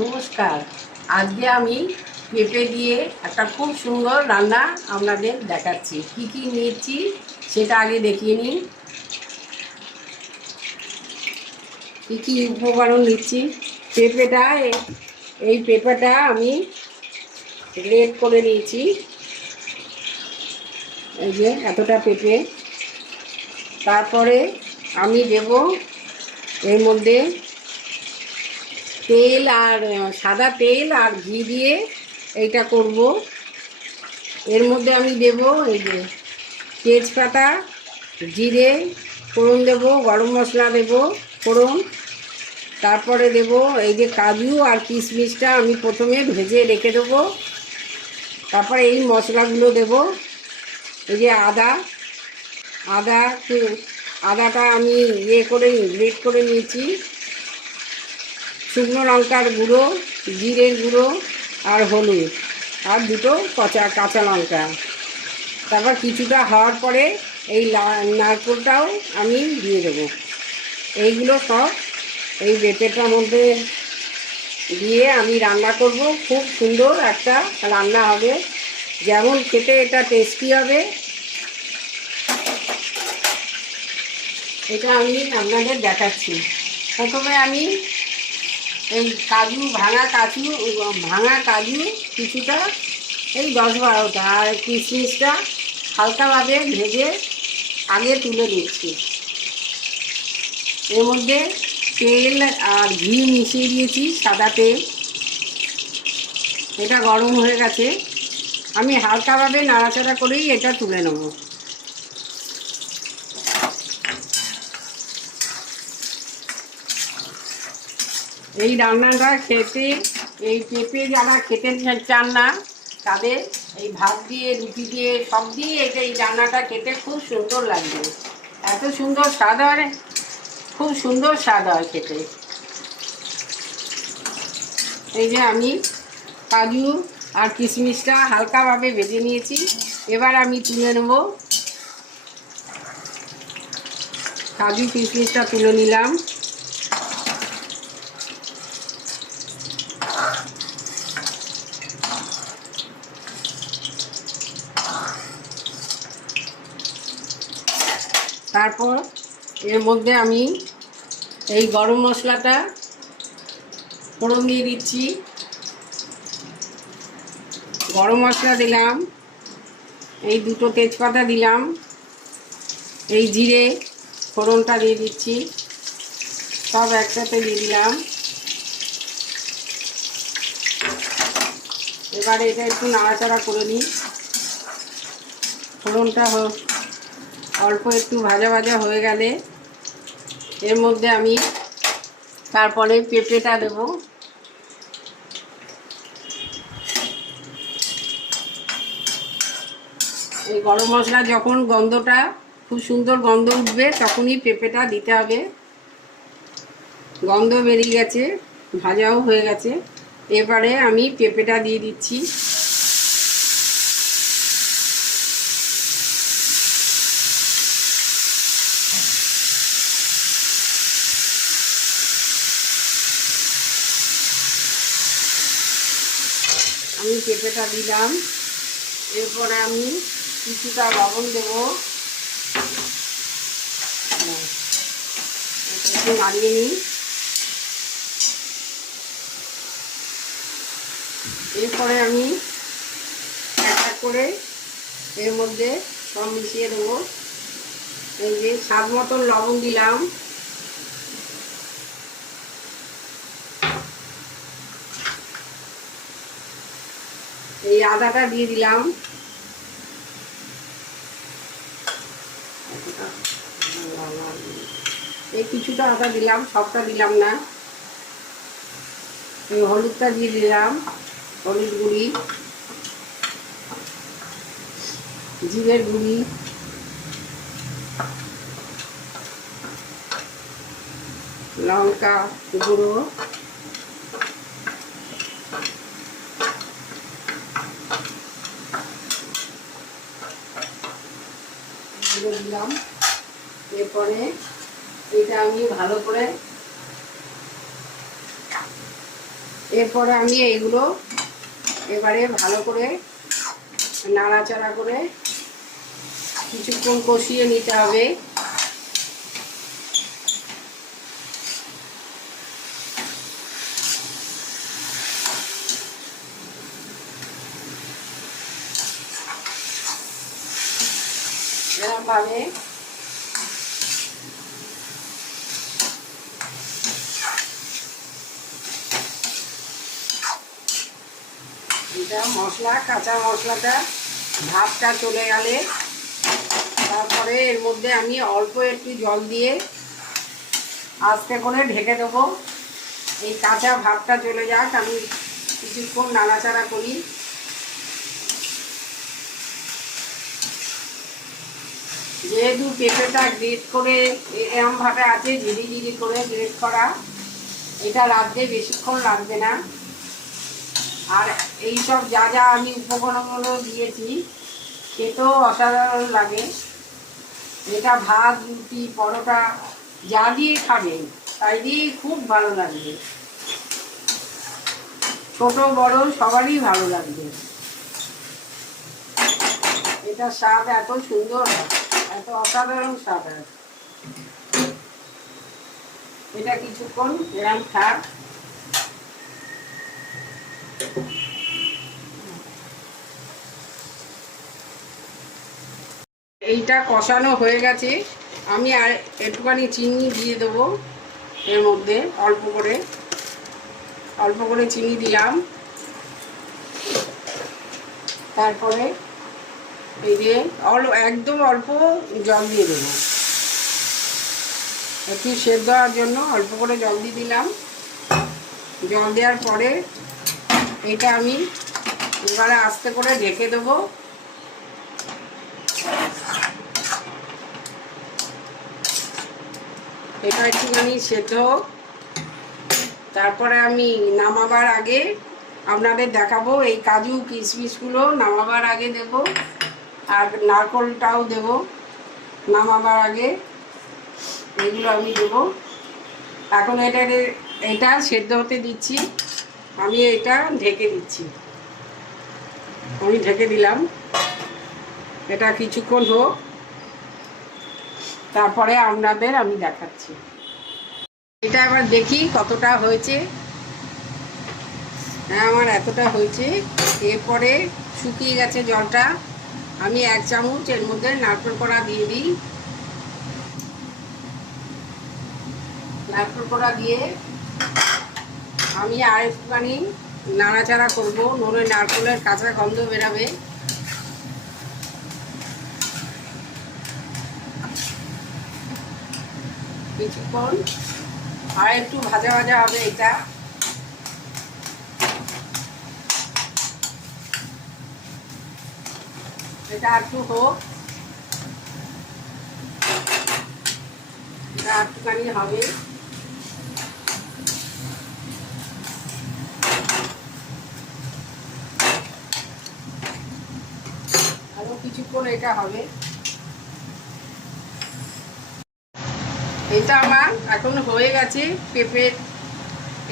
নমস্কার। আজকে আমি পেঁপে দিয়ে একটা খুব সুন্দর রান্না আপনাদের দেখাচ্ছি। কি কি নিয়েছি সেটা আগে দেখিয়ে নিই। কি কি উপকরণ নিচ্ছি। পেঁপেটা এই পেঁপেটা আমি গ্রেট করে নিয়েছি। এই যে এতটা পেঁপে। তারপরে আমি দেব এর মধ্যে তেল আর সাদা তেল আর ঘি দিয়ে এইটা করব। এর মধ্যে আমি দেব এই যে তেজপাতা, জিরে ফোড়ন দেব, গরম মশলা দেব ফোড়ন। তারপরে দেব এই যে কাজু আর কিশমিশটা আমি প্রথমে ভেজে রেখে দেবো। তারপরে এই মশলাগুলো দেব। এই যে আদা আদা আদাটা আমি গ্রেট করে নিয়েছি। শুকনো লঙ্কার গুঁড়ো, জিরের গুঁড়ো আর হলুদ আর দুটো কাঁচা লঙ্কা। তারপর কিছুটা হওয়ার পরে এই নারকেলটাও আমি দিয়ে দেবো। এইগুলো সব এই পেঁপেটার মধ্যে দিয়ে আমি রান্না করব। খুব সুন্দর একটা রান্না হবে, যেমন খেতে এটা টেস্টি হবে। এটা আমি আপনাদের দেখাচ্ছি। প্রথমে আমি এই ভাঙা কাজু কিছুটা, এই 10-12টা, আর কিশমিশটা হালকাভাবে ভেজে আগে তুলে দিচ্ছি। এর মধ্যে তেল আর ঘি মিশিয়ে দিয়েছি, সাদা তেল। এটা গরম হয়ে গেছে। আমি হালকাভাবে নাড়াচাড়া করেই এটা তুলে নেব। এই রান্নাটা খেতে, এই পেঁপে যারা খেতে চান না তাদের এই ভাত দিয়ে, রুটি দিয়ে, সব দিয়ে এই রান্নাটা খেতে খুব সুন্দর লাগবে। এত সুন্দর স্বাদ হয়, খুব সুন্দর স্বাদ হয় খেতে। এই যে আমি কাজু আর কিশমিশটা হালকাভাবে ভেজে নিয়েছি। এবার আমি তুলে নেব। কাজু কিশমিশটা তুলে নিলাম। তারপর এর মধ্যে আমি এই গরম মশলাটা ফোড়ন দিয়ে দিচ্ছি। গরম মশলা দিলাম, এই দুটো তেজপাতা দিলাম, এই জিরে ফোড়নটা দিয়ে দিচ্ছি, সব একসাথে দিয়ে দিলাম। এবারে এটা একটু নাড়াচাড়া করে নিই। ফোড়নটা অল্প একটু ভাজা ভাজা হয়ে গেলে এর মধ্যে আমি তারপরে পেঁপেটা দেব। এই গরম মশলা যখন গন্ধটা, খুব সুন্দর গন্ধ উঠবে, তখনই পেঁপেটা দিতে হবে। গন্ধ বেরিয়ে গেছে, ভাজাও হয়ে গেছে। এবারে আমি পেঁপেটা দিয়ে দিচ্ছি। আমি পেঁপেটা দিলাম। এরপরে আমি কিছুটা লবণ দেব। একটু নাড়িয়ে নিই। এরপরে আমি এক এক করে এর মধ্যে সব মিশিয়ে দেবো। এই যে স্বাদ মতন লবণ দিলাম, এই আদাটা দিয়ে দিলাম, এই কিছুটা আদা দিলাম, সবটা দিলাম না। এই হলুদটা দিয়ে দিলাম, হলুদ গুঁড়ি, জিরের গুঁড়ি, লঙ্কা গুঁড়ো, দিলাম। এরপরে এটা আমি ভালো করে এরপরে আমি এইগুলো এবারে ভালো করে নাড়াচাড়া করে কিছুক্ষণ কষিয়ে নিতে হবে। এরকমভাবে এটা মশলা, কাঁচা মশলাটা ভাতটা চলে গেলে তারপরে এর মধ্যে আমি অল্প একটু জল দিয়ে আস্তে করে ঢেকে দেবো। এই কাঁচা ভাতটা চলে যাক, আমি কিছুক্ষণ নাড়াচাড়া করি। যেহেতু পেঁপেটা গ্রেট করে এরমভাবে আছে, ঝিরি ঝিরি করে গ্রেট করা, এটা রাখতে বেশিক্ষণ লাগবে না। আর এইসব যা যা আমি উপকরণগুলো দিয়েছি খেতেও অসাধারণ লাগে। এটা ভাত, রুটি, পরোটা যা দিয়ে খাবেন তাই দিয়ে খুব ভালো লাগবে, ছোট বড় সবারই ভালো লাগবে। এটা স্বাদ এত সুন্দর, এত অসাধারণ স্বাদ হয়। এটা কিছুক্ষণ এরম থাক। এইটা কষানো হয়ে গেছে, আমি আর একটুখানি চিনি দিয়ে দেবো এর মধ্যে, অল্প করে চিনি দিলাম। তারপরে এই যে একদম অল্প জল দিয়ে দেবো, একটু সেদ্ধ হওয়ার জন্য অল্প করে জল দিয়ে দিলাম। জল দেওয়ার পরে এটা আমি এবারে আস্তে করে ঢেকে দেবো। এটা একটুখানি সেদ্ধ হোক, তারপরে আমি নামাবার আগে আপনাদের দেখাবো। এই কাজু কিশমিশগুলো নামাবার আগে দেব, আর নারকোলটাও দেব নামাবার আগে, এগুলো আমি দেবো। এখন এটা সেদ্ধ হতে দিচ্ছি, আমি এটা ঢেকে দিচ্ছি। আমি ঢেকে দিলাম, এটা কিছুক্ষণ হোক, তারপরে আপনাদের আমি দেখাচ্ছি। এটা আবার দেখি কতটা হয়েছে। হ্যাঁ, আমার এতটা হয়েছে। এরপরে শুকিয়ে গেছে জলটা, আমি 1 চামচ এর মধ্যে নারকেল কোড়া দিয়ে দিই। নারকেল কোড়া দিয়ে আমি আর একটুখানি নাড়াচাড়া করবো, নইলে নারকেলের কাঁচা গন্ধ বেরাবে। কিছুক্ষণ আর একটু ভাজা ভাজা হবে এটা। এটা একটু হোক, এটা একটুখানি হবে। আরো কিছুক্ষণ এটা হবে। এটা আমার এখন হয়ে গেছে পেঁপের,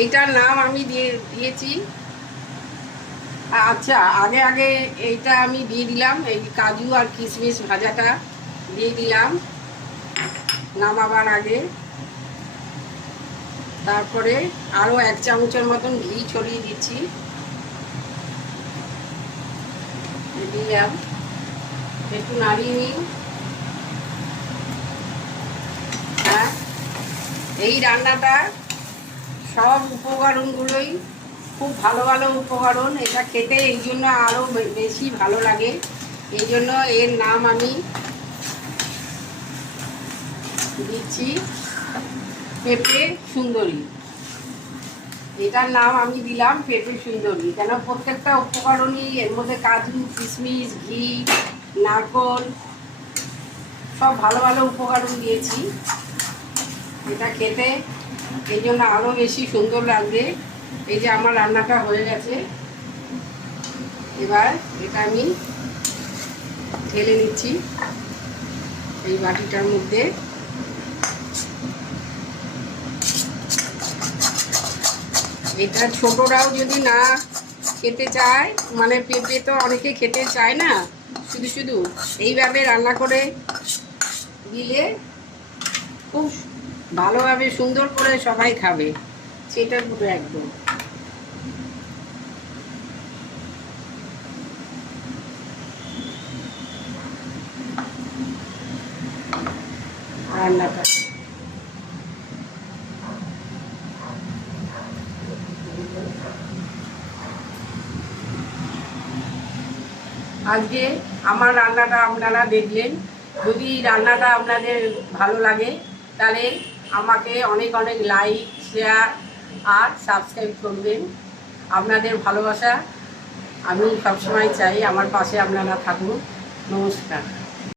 এইটার নাম আমি দিয়েছি। আচ্ছা, আগে এইটা আমি দিয়ে দিলাম, এই কাজু আর কিশমিশ ভাজাটা দিয়ে দিলাম নামাবার আগে। তারপরে আরও 1 চামচের মতন ঘি ছড়িয়ে দিচ্ছি, দিলাম। একটু নাড়িয়ে নিই। হ্যাঁ, এই রান্নাটা সব উপকরণগুলোই খুব ভালো ভালো উপকরণ। এটা খেতে এই জন্য আরও বেশি ভালো লাগে, এই জন্য এর নাম আমি দিচ্ছি পেঁপে সুন্দরী। এটার নাম আমি দিলাম পেঁপে সুন্দরী, কেন প্রত্যেকটা উপকরণই এর মধ্যে কাজু, কিশমিশ, ঘি, নারকোল সব ভালো ভালো উপকরণ দিয়েছি। এটা খেতে এই জন্য আরও বেশি সুন্দর লাগবে। এই যে আমার রান্নাটা হয়ে গেছে, এবার এটা আমি ঢেলে নিচ্ছি এই বাটিটার মধ্যে। এটা ছোটরাও যদি না খেতে চায়, মানে পেঁপে তো অনেকে খেতে চায় না, শুধু শুধু এইভাবে রান্না করে দিলে খুব ভালোভাবে সুন্দর করে সবাই খাবে, সেটার পুরো একদম। রান্নাটা আজকে আমার রান্নাটা আপনারা দেখলেন। যদি রান্নাটা আপনাদের ভালো লাগে তাহলে আমাকে অনেক অনেক লাইক, শেয়ার আর সাবস্ক্রাইব করবেন। আপনাদের ভালোবাসা আমি সবসময় চাই, আমার পাশে আপনারা থাকুন। নমস্কার।